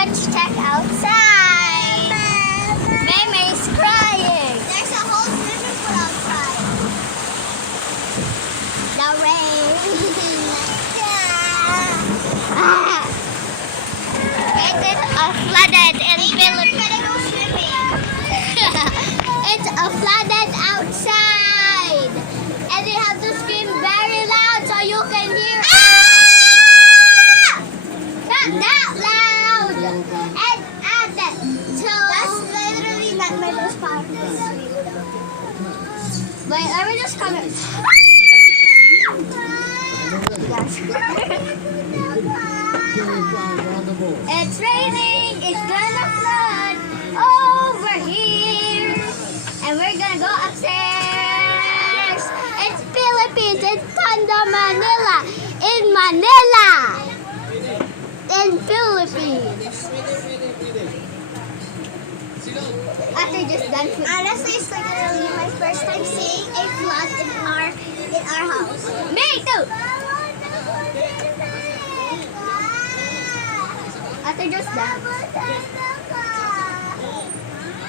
Let's check outside. Maymay's crying. There's a whole swimming pool outside. The rain. Yeah. It is flooded in Philippines. Gonna go swimming. It's flooded outside. And you have to scream very loud so you can hear. Not that loud. And so. That's literally not my most powerful swim. Wait, let me just come in. It's raining. It's gonna flood over here. And we're gonna go upstairs. It's Philippines. It's Tondo, Manila. In Manila. In Philippines. After just done with Honestly, it's like literally my first time seeing a flood in our house. me too. After just done.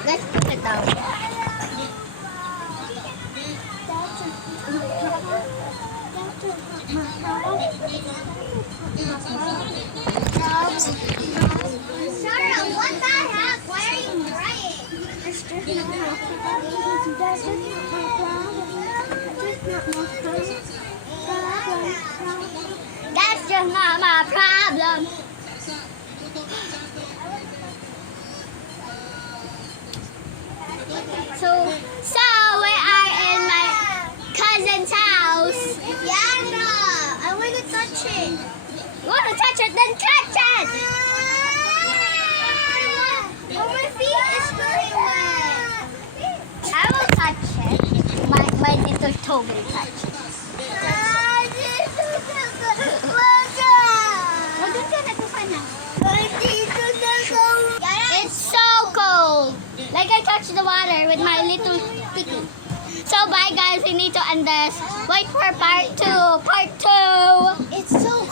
Let's put it down. Sarah, what the heck? Why are you crying? It's just not my problem. That's just not my problem. That's just not my problem. That's just not my problem. So we are in my cousin's house. Yeah, no. I want to touch it. You want to touch it? Then touch it. Oh, my feet is really wet. I will touch it. My little toe will touch it. It's so cold. Like I touched the water with my little picky. So bye guys, we need to end this. Wait for part 2. Part 2. It's so